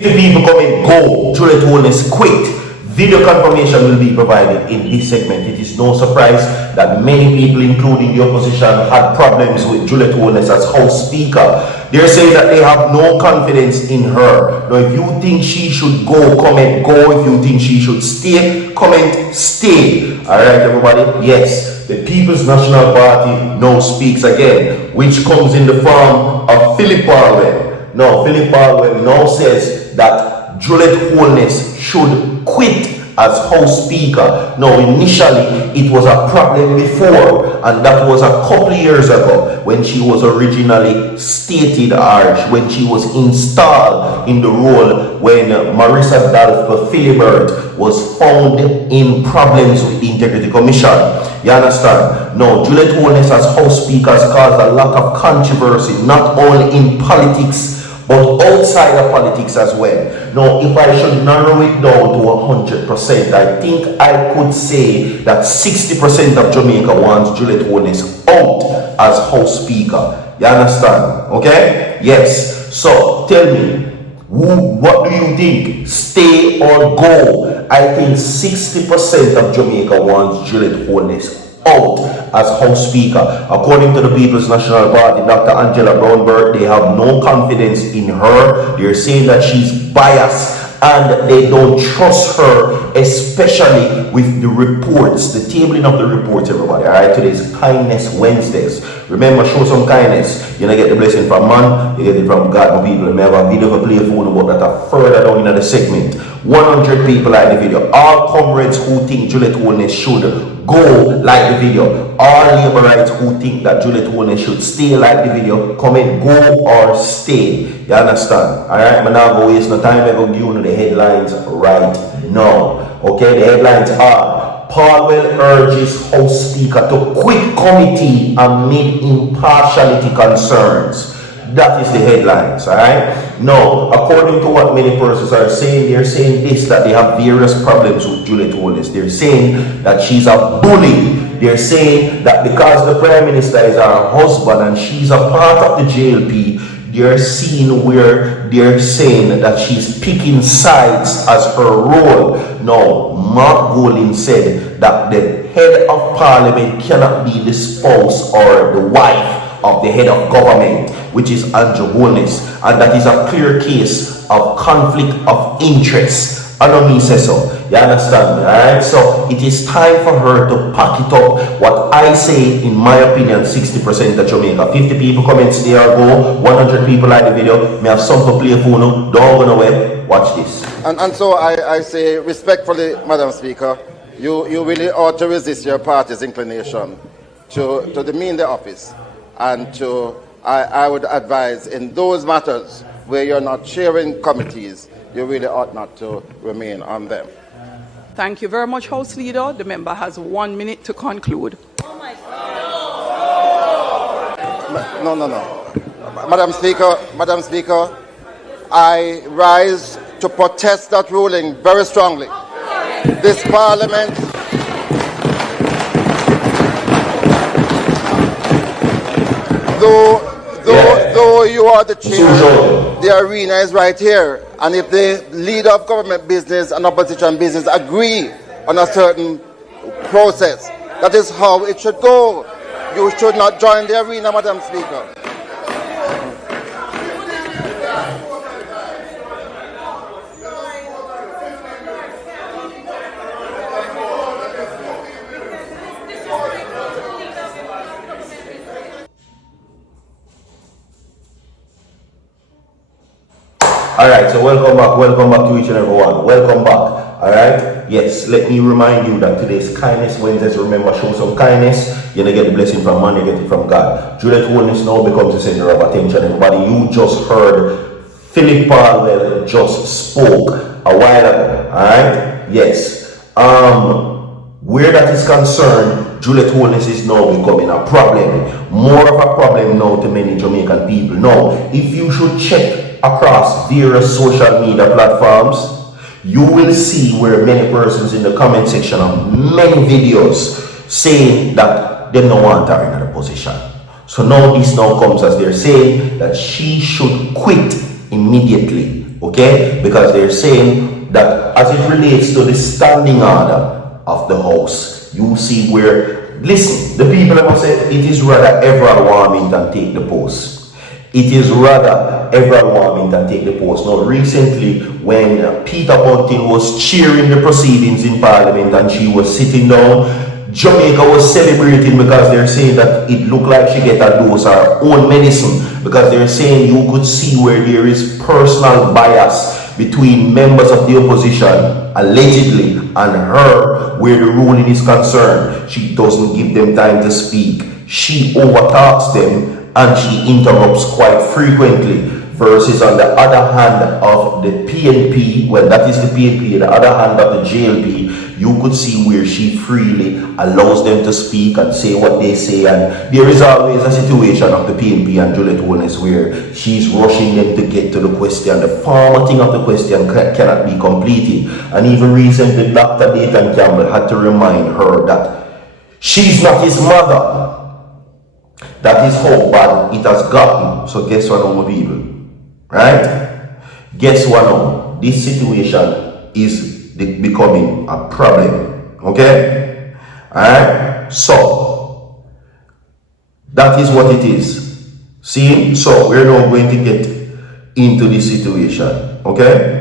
The people come and go, Juliet Holness quit. Video confirmation will be provided in this segment. It is no surprise that many people, including the opposition, had problems with Juliet Holness as House Speaker. They're saying that they have no confidence in her. Now, if you think she should go, comment go. If you think she should stay, comment stay. Alright, everybody? Yes, the People's National Party now speaks again, which comes in the form of PHILLIP PAULWELL. Now, PHILLIP PAULWELL now says that Juliet Holness should quit as House Speaker. Now, initially it was a problem before, and that was a couple years ago when she was originally stated, or when she was installed in the role, when Marissa Dalfa Philibert was found in problems with the Integrity Commission. You understand? Now, Juliet Holness as House Speaker has caused a lot of controversy, not only in politics, but outside of politics as well. Now, if I should narrow it down to 100%, I think I could say that 60% of Jamaica wants Juliet Holness out as House Speaker. You understand? Okay? Yes. So, tell me, what do you think? Stay or go? I think 60% of Jamaica wants Juliet Holness out as House Speaker. According to the People's National Party, Dr. Angela Brownberg, they have no confidence in her. They're saying that she's biased and they don't trust her, especially with the reports, the tabling of the reports, everybody. Alright, today's Kindness Wednesdays. Remember, show some kindness. You know, get the blessing from man, you get it from God, my people. Remember, a video of a play phone about that further down in the segment. 100 people like the video. All comrades who think Juliet Holness should go, like the video. All labor rights who think that Juliet Holness should stay, like the video. Comment go or stay. You understand? Alright, I'm not going to waste no time. I'm going to give you the headlines right now. Okay, the headlines are: Paulwell urges House Speaker to quit committee amid impartiality concerns. That is the headlines, alright? Now, according to what many persons are saying, they're saying this, that they have various problems with Juliet Holness. They're saying that she's a bully. They're saying that because the Prime Minister is her husband and she's a part of the JLP, they're seeing where they're saying that she's picking sides as her role. Now, Mark Golding said that the head of parliament cannot be the spouse or the wife of the head of government, which is Andrew Holness, and that is a clear case of conflict of interest. I don't mean say so. You understand me? Alright? So it is time for her to pack it up. What I say, in my opinion, 60% of Jamaica. 50 people comment stay or go, 100 people like the video. May have some to play for no. Don't go nowhere. Watch this. And so I say respectfully, Madam Speaker, you really ought to resist your party's inclination to demean the office. And I would advise in those matters where you're not chairing committees, you really ought not to remain on them. Thank you very much, House Leader. The member has 1 minute to conclude. Oh my God. No. Madam Speaker, I rise to protest that ruling very strongly. This Parliament Though you are the chair, the arena is right here. And if the leader of government business and opposition business agree on a certain process, that is how it should go. You should not join the arena, Madam Speaker. Alright, so welcome back to each and every one. Welcome back. Alright, yes, let me remind you that today's Kindness Wednesdays. Remember, show some kindness. You're gonna get the blessing from man, you get it from God. Juliet Holness now becomes the center of attention. Everybody, you just heard PHILLIP PAULWELL just spoke a while ago. Alright, yes. Where that is concerned, Juliet Holness is now becoming a problem. More of a problem now to many Jamaican people. Now, if you should check across various social media platforms, you will see where many persons in the comment section of many videos saying that they don't want her in another position. So now this now comes as they're saying that she should quit immediately okay? Because they're saying that as it relates to the standing order of the House, you see where, listen, the people have said it is rather Everard warming than take the post. It is rather Everard warming than take the post. Now, recently, when Peter Bunting was cheering the proceedings in Parliament and she was sitting down, Jamaica was celebrating because they're saying that it looked like she get a dose of her own medicine, because they're saying you could see where there is personal bias between members of the opposition, allegedly, and her, where the ruling is concerned. She doesn't give them time to speak. She overtalks them and she interrupts quite frequently, versus on the other hand of the PNP, well, that is the PNP, the other hand of the JLP, you could see where she freely allows them to speak and say what they say. And there is always a situation of the PNP and JULIET HOLNESS where she's rushing them to get to the question. The formatting of the question cannot be completed. And even recently, Dr. Nathan Campbell had to remind her that she's not his mother. That is how bad it has gotten. So guess what, our people? Right? Guess what now? This situation is becoming a problem. Okay? Alright? So, that is what it is. See? So, we're now going to get into this situation. Okay?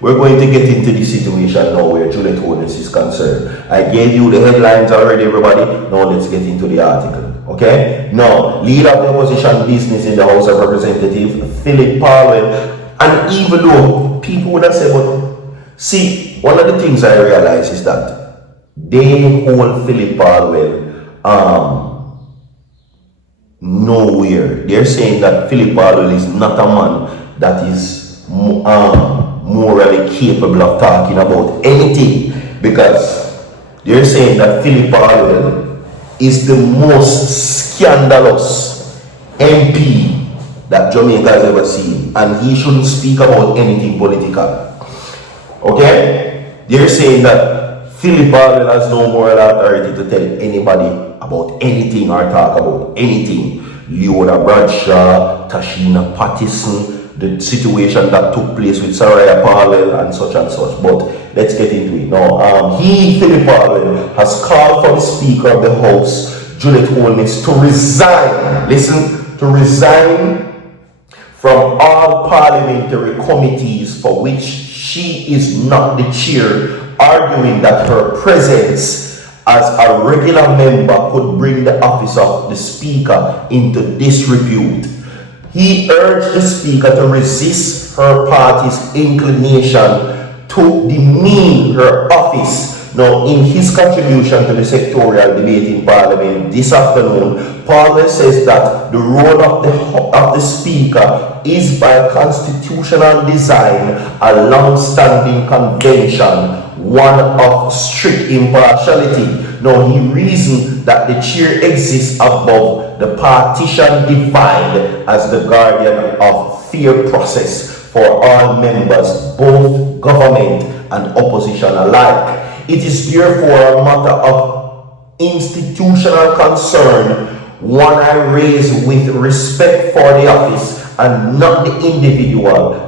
We're going to get into the situation now where JULIET HOLNESS is concerned. I gave you the headlines already, everybody. Now let's get into the article. Okay? Now, leader of the opposition business in the House of Representatives, PHILLIP Paulwell, and even though people would have said, but see, one of the things I realize is that they hold PHILLIP Paulwell nowhere. They're saying that PHILLIP Paulwell is not a man that is morally capable of talking about anything, because they're saying that PHILLIP Paulwell is the most scandalous MP that Jamaica has ever seen, and he shouldn't speak about anything political. Okay? They're saying that PHILLIP Paulwell has no moral authority to tell anybody about anything or talk about anything. Leona Bradshaw, Tashina Pattison, the situation that took place with Saraya Paulwell and such. But let's get into it. Now, PHILLIP Paulwell has called for the Speaker of the House, JULIET HOLNESS, to resign. Listen, to resign from all parliamentary committees for which she is not the chair, arguing that her presence as a regular member could bring the office of the Speaker into disrepute. He urged the Speaker to resist her party's inclination to demean her office. Now, in his contribution to the sectorial debate in Parliament this afternoon, Paulwell says that the role of the Speaker is by constitutional design a long-standing convention, one of strict impartiality. Now, he reasoned that the chair exists above the partition divide as the guardian of fair process for all members, both government and opposition alike. It is therefore a matter of institutional concern, one I raise with respect for the office and not the individual.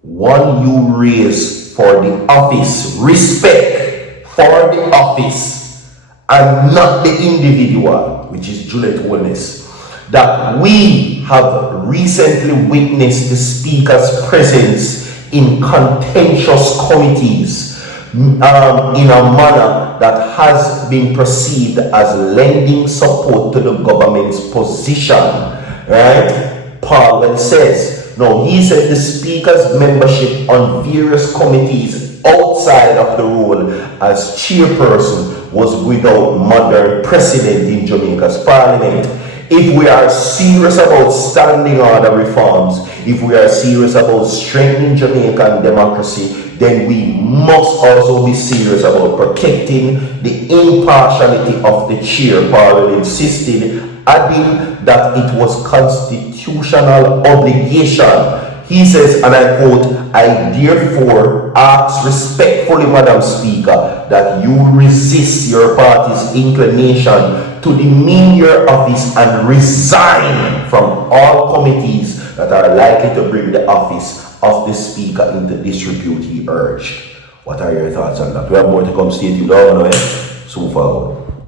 One you raise for the office, respect for the office and not the individual, which is JULIET HOLNESS, that we have recently witnessed the Speaker's presence in contentious committees in a manner that has been perceived as lending support to the government's position, right? Paulwell says. Now, he said the Speaker's membership on various committees outside of the role as chairperson was without modern precedent in Jamaica's Parliament. If we are serious about standing order reforms, if we are serious about strengthening Jamaican democracy, then we must also be serious about protecting the impartiality of the chair, Paulwell insisted, adding that it was constitutional obligation. He says, and I quote, "I therefore ask respectfully, Madam Speaker, that you resist your party's inclination to demean your office and resign from all committees that are likely to bring the office of the Speaker into disrepute, he urged. What are your thoughts on that? We have more to come. Stay tuned. Soon forward.